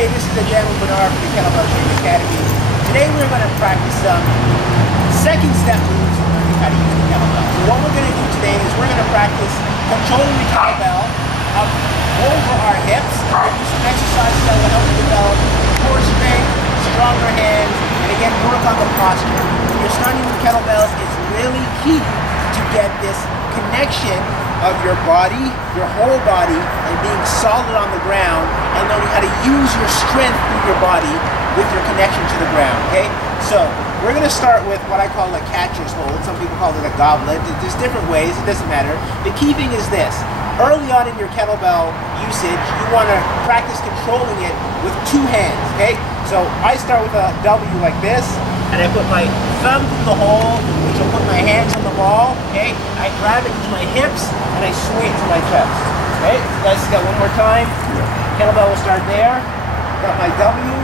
Hey, this is Ajamu from the Kettlebell Training Academy. Today we're going to practice some second step moves of learning how to use the kettlebell. So what we're going to do today is we're going to practice controlling the kettlebell up over our hips. We're going to do some exercises that will help you develop core strength, stronger hands, and again work on the posture. When you're starting with kettlebells, it's really key to get this connection of your body, your whole body, and being solid on the ground, and learning how to use your strength through your body with your connection to the ground, okay? So, we're going to start with what I call a catcher's hold. Some people call it a goblet. There's different ways, it doesn't matter. The key thing is this. Early on in your kettlebell usage, you want to practice controlling it with two hands, okay? So, I start with a W like this, and I put my thumb through the hole, which will put my hands on the ball, okay? I grab it, use my hips, and I sway it to my chest, okay? Guys, see that one more time? Kettlebell will start there. Got my W,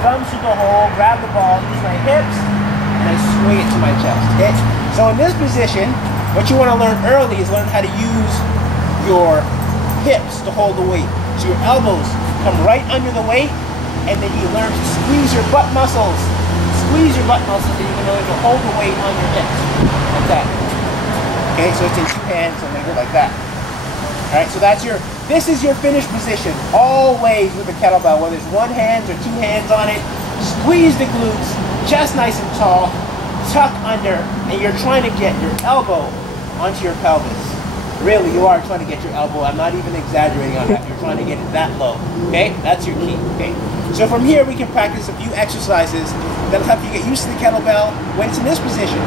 thumb through the hole, grab the ball, use my hips, and I sway it to my chest, okay? So in this position, what you want to learn early is learn how to use your hips to hold the weight. So your elbows come right under the weight, and then you learn to squeeze your butt muscles. Squeeze your butt muscles, and you can learn to hold the weight on your hips, like that. Okay, so it's in two hands, so I'm going to go like that. All right, so this is your finished position, always with the kettlebell, whether it's one hand or two hands on it. Squeeze the glutes, chest nice and tall, tuck under, and you're trying to get your elbow onto your pelvis. Really, you are trying to get your elbow. I'm not even exaggerating on that. You're trying to get it that low, okay? That's your key, okay? So from here, we can practice a few exercises that'll help you get used to the kettlebell when it's in this position.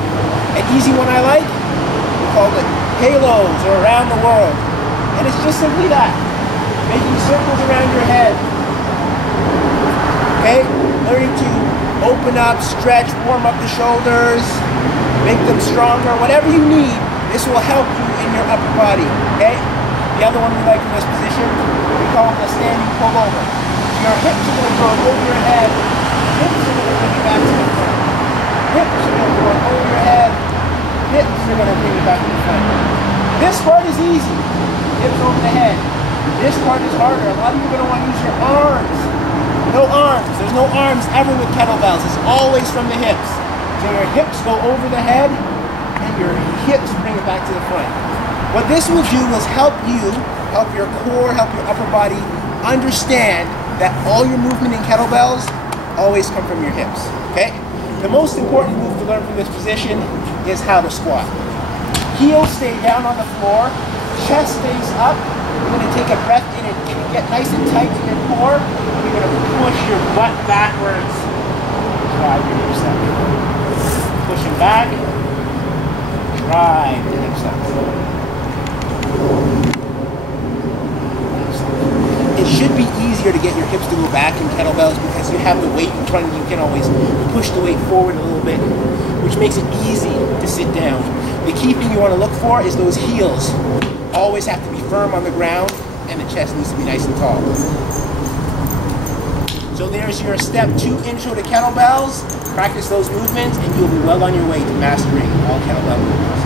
An easy one I like, we call it halos, or around the world. And it's just simply that, making circles around your head. Okay? Learning to open up, stretch, warm up the shoulders, make them stronger, whatever you need. This will help you in your upper body, okay? The other one we like in this position, we call it a standing pullover. Your hips are going to go over your head, hips are going to bring you back to the front. Hips are going to go over your head, hips are going to bring you back to the front. This part is easy, hips over the head. This part is harder. A lot of you are going to want to use your arms. No arms. There's no arms ever with kettlebells. It's always from the hips. So your hips go over the head, and your hips bring it back to the front. What this will do is help you, help your core, help your upper body understand that all your movement in kettlebells always come from your hips, okay? The most important move to learn from this position is how to squat. Heels stay down on the floor, chest stays up. You're going to take a breath in and get nice and tight to your core. You're going to push your butt backwards. Drive your hips up. Pushing back. Drive the hips up. It should be easier to get your hips to go back in kettlebells because you have the weight in front of you. You can always push the weight forward a little bit, which makes it easy to sit down. The key thing you want to look for is those heels. Always have to be firm on the ground, and the chest needs to be nice and tall. So there's your step 2 intro to kettlebells. Practice those movements, and you'll be well on your way to mastering all kettlebell movements.